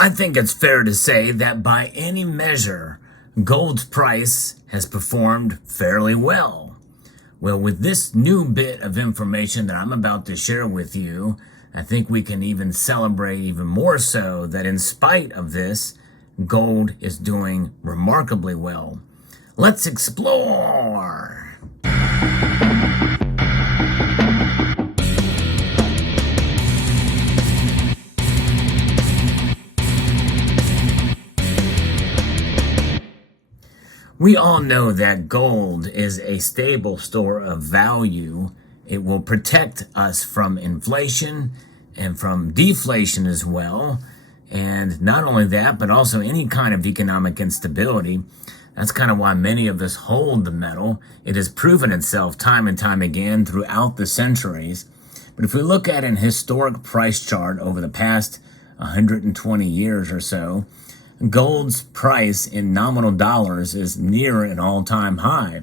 I think it's fair to say that by any measure, gold's price has performed fairly well. Well, with this new bit of information that I'm about to share with you, I think we can even celebrate even more so that in spite of this, gold is doing remarkably well. Let's explore. We all know that gold is a stable store of value. It will protect us from inflation and from deflation as well. And not only that, but also any kind of economic instability. That's kind of why many of us hold the metal. It has proven itself time and time again throughout the centuries. But if we look at an historic price chart over the past 120 years or so, gold's price in nominal dollars is near an all-time high.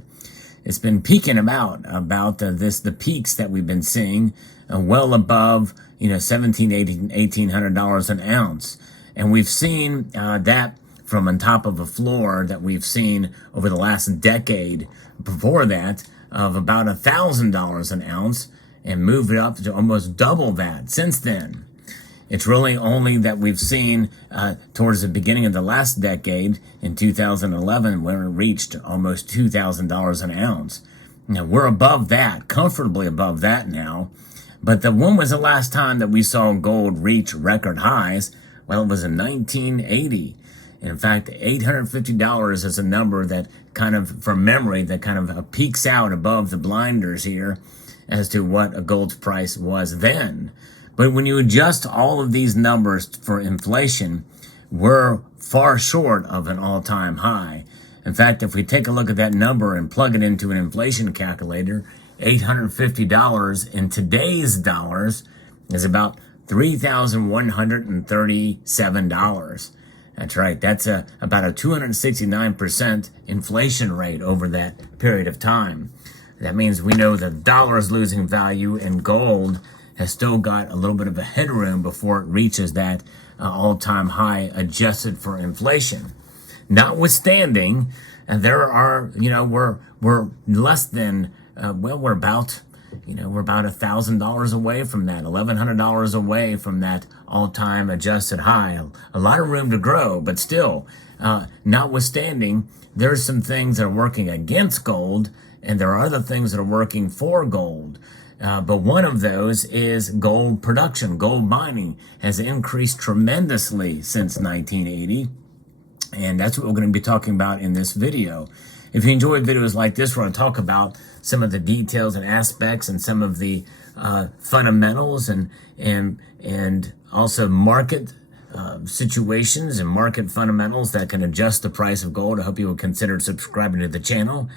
It's been peaking about the peaks that we've been seeing, well above $1,700, $1,800 an ounce, and we've seen that from on top of a floor that we've seen over the last decade before that of about $1,000 an ounce, and moved it up to almost double that since then. It's really only that we've seen towards the beginning of the last decade in 2011 when it reached almost $2,000 an ounce. Now we're above that, comfortably above that now. But when was the last time that we saw gold reach record highs? Well, it was in 1980. In fact, $850 is a number that kind of, from memory, that kind of peaks out above the blinders here as to what a gold's price was then. But when you adjust all of these numbers for inflation, we're far short of an all-time high. In fact, if we take a look at that number and plug it into an inflation calculator, $850 in today's dollars is about $3,137. That's right. That's about a 269% inflation rate over that period of time. That means we know the dollar is losing value and gold has still got a little bit of a headroom before it reaches that all-time high adjusted for inflation. Notwithstanding, there are, we're less than, we're about $1,000 away from that, $1,100 away from that all-time adjusted high. A lot of room to grow, but still, notwithstanding, there's some things that are working against gold, and there are other things that are working for gold. But one of those is gold production. Gold mining has increased tremendously since 1980. And that's what we're going to be talking about in this video. If you enjoy videos like this, we're going to talk about some of the details and aspects and some of the fundamentals and also market situations and market fundamentals that can adjust the price of gold. I hope you will consider subscribing to the channel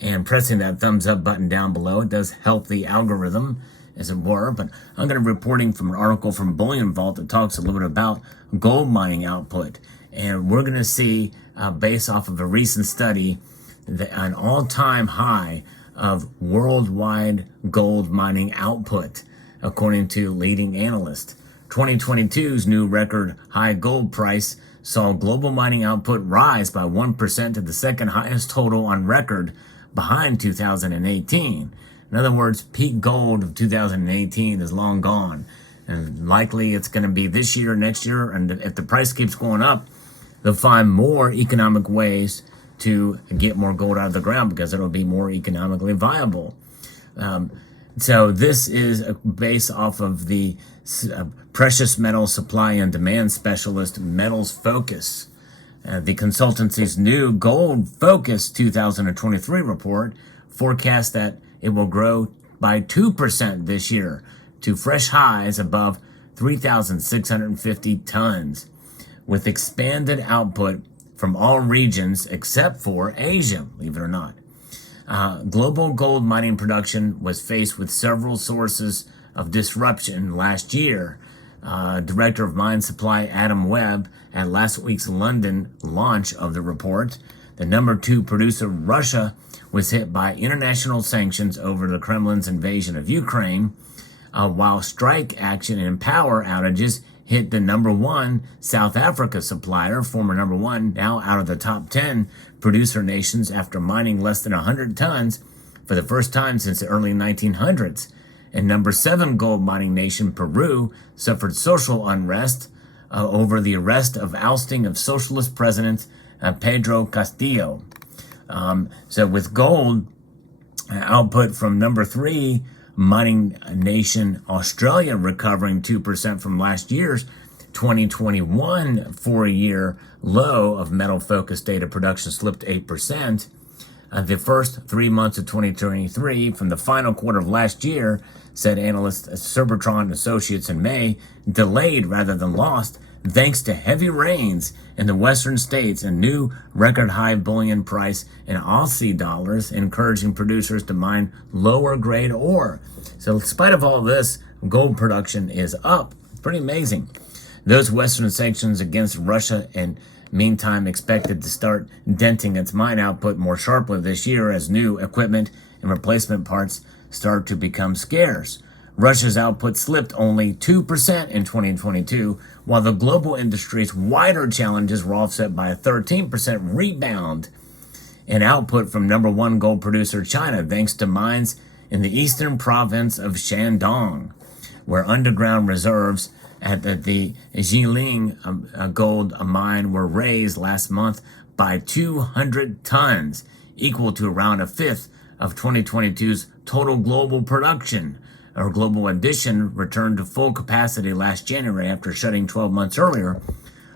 and pressing that thumbs up button down below. It does help the algorithm, as it were. But I'm going to be reporting from an article from Bullion Vault that talks a little bit about gold mining output. And we're going to see, based off of a recent study, an all-time high of worldwide gold mining output, according to leading analysts. 2022's new record high gold price saw global mining output rise by 1% to the second highest total on record, behind 2018. In other words, peak gold of 2018 is long gone. And likely it's going to be this year, next year, and if the price keeps going up, they'll find more economic ways to get more gold out of the ground because it'll be more economically viable. So this is based off of the precious metal supply and demand specialist Metals Focus. The consultancy's new Gold Focus 2023 report forecasts that it will grow by 2% this year to fresh highs above 3,650 tons, with expanded output from all regions except for Asia, believe it or not. Global gold mining production was faced with several sources of disruption last year. Director of Mine Supply Adam Webb at last week's London launch of the report. The number 2 producer, Russia, was hit by international sanctions over the Kremlin's invasion of Ukraine, while strike action and power outages hit the number one South Africa supplier, former number one, now out of the top 10 producer nations after mining less than 100 tons for the first time since the early 1900s. And number 7 gold mining nation, Peru, suffered social unrest over the arrest of ousting of socialist president Pedro Castillo. So with gold output from number 3 mining nation Australia recovering 2% from last year's 2021 4-year low of metal-focused data production slipped 8%. The first 3 months of 2023 from the final quarter of last year, said analyst Surbatron Associates in May, delayed rather than lost thanks to heavy rains in the western states and new record high bullion price in Aussie dollars, encouraging producers to mine lower grade ore. So in spite of all this, gold production is up. Pretty amazing. Those western sanctions against Russia and meantime expected to start denting its mine output more sharply this year as new equipment and replacement parts start to become scarce. Russia's output slipped only 2% in 2022, while the global industry's wider challenges were offset by a 13% rebound in output from number 1 gold producer China, thanks to mines in the eastern province of Shandong, where underground reserves at the Jiling gold mine were raised last month by 200 tons, equal to around a fifth of 2022's total global production. Our global addition returned to full capacity last January after shutting 12 months earlier,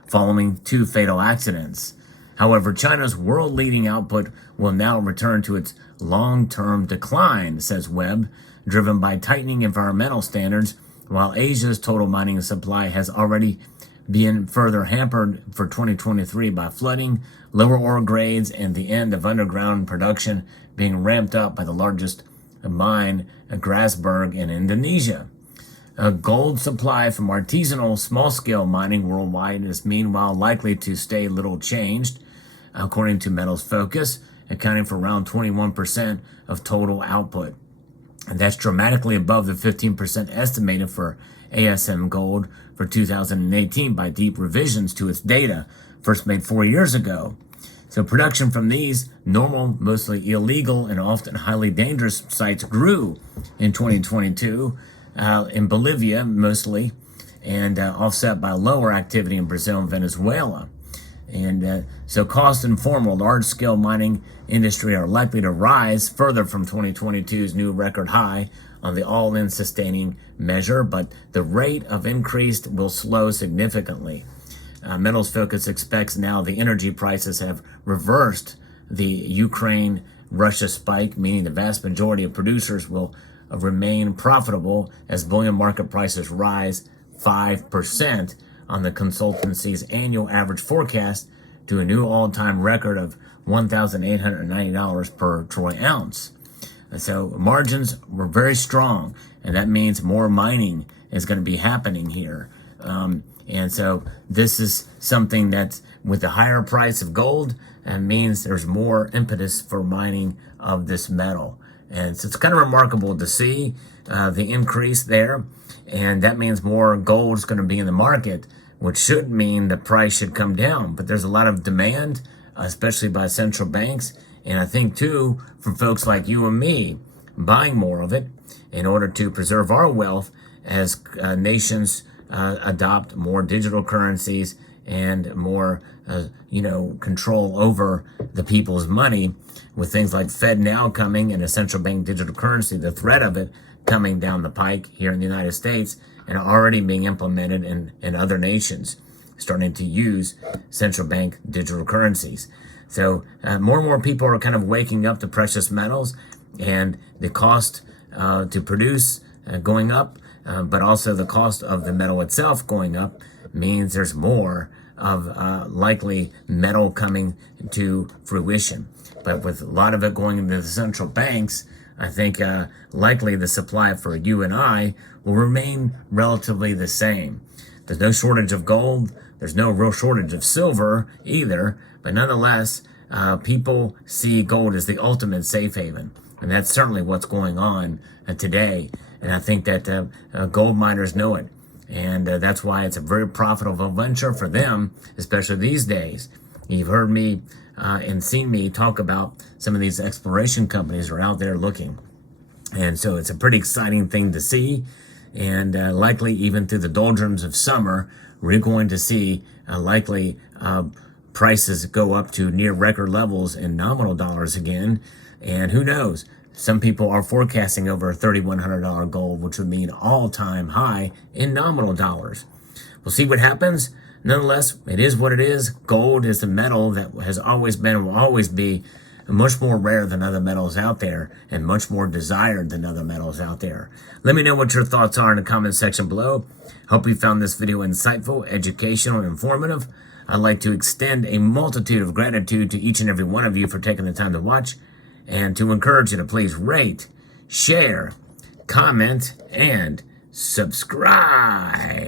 following 2 fatal accidents. However, China's world-leading output will now return to its long-term decline, says Webb, driven by tightening environmental standards, while Asia's total mining supply has already been further hampered for 2023 by flooding, lower ore grades, and the end of underground production being ramped up by the largest mine, Grasberg, in Indonesia. A gold supply from artisanal small-scale mining worldwide is meanwhile likely to stay little changed, according to Metals Focus, accounting for around 21% of total output. And that's dramatically above the 15% estimated for ASM Gold for 2018 by deep revisions to its data, first made 4 years ago. So production from these normal, mostly illegal, and often highly dangerous sites grew in 2022 in Bolivia mostly, and offset by lower activity in Brazil and Venezuela. And so cost and formal large-scale mining industry are likely to rise further from 2022's new record high on the all-in sustaining measure, but the rate of increase will slow significantly. Metals Focus expects now the energy prices have reversed the Ukraine-Russia spike, meaning the vast majority of producers will remain profitable as bullion market prices rise 5% on the consultancy's annual average forecast to a new all-time record of $1,890 per troy ounce. And so margins were very strong, and that means more mining is going to be happening here. And so this is something that's with the higher price of gold and means there's more impetus for mining of this metal. And so it's kind of remarkable to see the increase there. And that means more gold is going to be in the market, which should mean the price should come down. But there's a lot of demand, especially by central banks. And I think, too, from folks like you and me buying more of it in order to preserve our wealth as nations adopt more digital currencies and more, control over the people's money, with things like FedNow coming and a central bank digital currency, the threat of it coming down the pike here in the United States and already being implemented in other nations, starting to use central bank digital currencies. So more and more people are kind of waking up to precious metals and the cost to produce going up, but also the cost of the metal itself going up means there's more of likely metal coming to fruition. But with a lot of it going into the central banks, I think likely the supply for you and I will remain relatively the same. There's no shortage of gold. There's no real shortage of silver either. But nonetheless, people see gold as the ultimate safe haven. And that's certainly what's going on today. And I think that gold miners know it. And that's why it's a very profitable venture for them, especially these days. You've heard me and seen me talk about some of these exploration companies are out there looking. And so it's a pretty exciting thing to see. And likely even through the doldrums of summer, we're going to see likely prices go up to near record levels in nominal dollars again. And who knows? Some people are forecasting over a $3,100 gold, which would mean all-time high in nominal dollars. We'll see what happens. Nonetheless, it is what it is. Gold is the metal that has always been and will always be much more rare than other metals out there and much more desired than other metals out there. Let me know what your thoughts are in the comment section below. Hope you found this video insightful, educational, and informative. I'd like to extend a multitude of gratitude to each and every one of you for taking the time to watch, and to encourage you to please rate, share, comment, and subscribe.